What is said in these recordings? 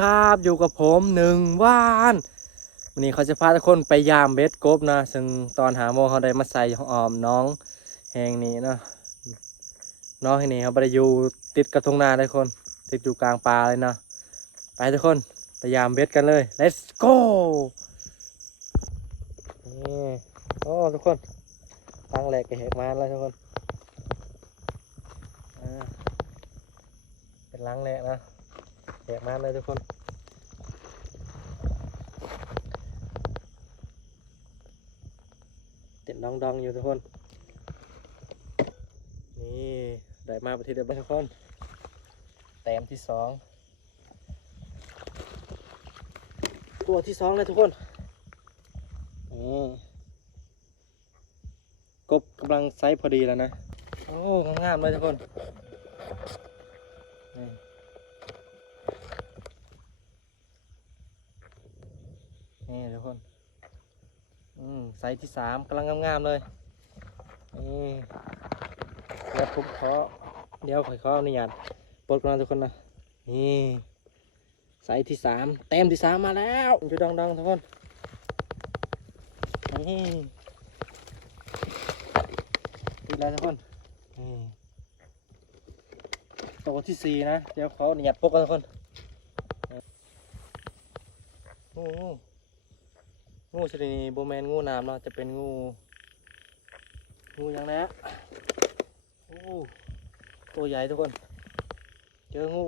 ครับอยู่กับผมวันนี้เขาจะพาทุกคนไปยามเบ็ดกบนะซึ่งตอนหาโมงเขาได้มาใส่ออมน้องแหงนี้นะน้องแหงนี้เขาไปอยู่ติดกระทงนาเลยคนติดอยู่กลางป่าเลยนะไปทุกคนไปยามเบ็ดกันเลย let's go นี่โอ้ทุกคนตั้งแหลกกับแหกมาแล้วทุกคนเป็นล้างแหลกนะแหกมาเลยทุกคนเต็ดดองอยู่ทุกคนนี่ได้มาประเทศเดียวกันทุกคนแต้มที่สองตัวที่สองเลยทุกคนนี่กบกำลังไซส์พอดีแล้วนะโอ้งามเลยทุกคนนี่ทุกคนไซส์ที่สามกำลังงามเลยนี่แล้วผมเดี๋ยวขออนุญาตปลดก่อนทุกคนนะนี่ไซส์ที่สามเต็มที่สามมาแล้วอยู่ดองทุกคนนี่ดีแล้วทุกคนนี่ตัวที่สี่นะเดี๋ยวขออนุญาตปลดก่อนทุกคนงูชนิดนี้โบแมนงูน้ำเนาะจะเป็นงูอย่างนี้ตัวใหญ่ทุกคนเจองู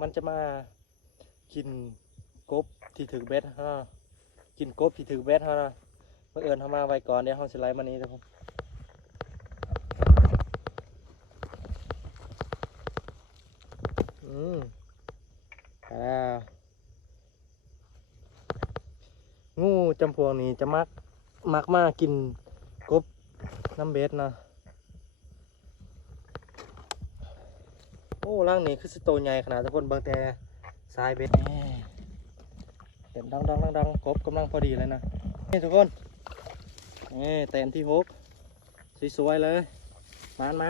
มันจะมากินกบที่ถือเบ็ดฮะกินกบที่ถือเบ็ดฮะนะเมื่อเอิญเข้ามาไว้ก่อนเดี๋ยวเขาสไลด์มานี้ทุกคนไปแล้วงูจำพวกนี้จะมักมากินกบน้ำเบ็ดนะโอ้ร่างนี้คือสโตใหญ่ขนาดทุกคนบางแต่สายเบ็ดเต็มดังกบกำลังพอดีเลยนะนี่ทุกคนนี่เต็มที่6สวยๆเลยมันน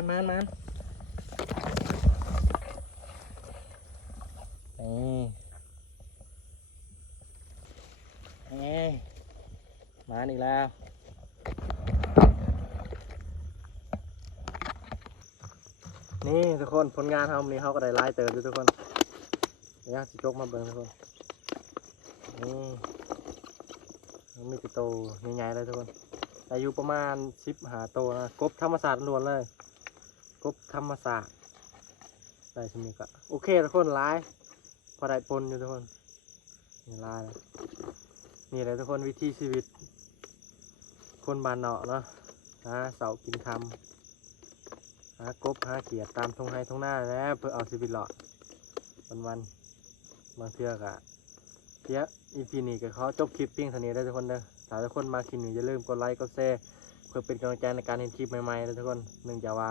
ี่มาอีกแล้วนี่ทุกคนผลงานเขาวันนี้เขาก็ได้ไล่เติมด้วยทุกคนเดี๋ยวสิจกมาเบิ่งทุกคนนี่มีกี่โตใหญ่ๆเลยทุกคนอายุประมาณ15 โตนะกบธรรมศาสตร์ล้วนเลยกบธรรมศาสตร์ได้ชนิดก็โอเคทุกคนไล่พอได้ปนอยู่ทุกคนนี่ไล่เลยนี่เลยทุกคนวิถีชีวิตคนบ้านเนาะเนาะเสากินคำหากบหาเขียดตามทงไฮทงหน้าแล้วเพื่อเอาชีวิตรอดวันบางเทือกอะเพี้ยอีพีนี้ก็เขาจบคลิปเพียงเท่านี้ได้ทุกคนเด้อถ้าทุกคนมาคลิปนี้อย่าลืมกดไลค์กดแชร์เพื่อเป็นกำลังใจในการเห็นคลิปใหม่ๆนะทุกคนหนึ่งจะว่า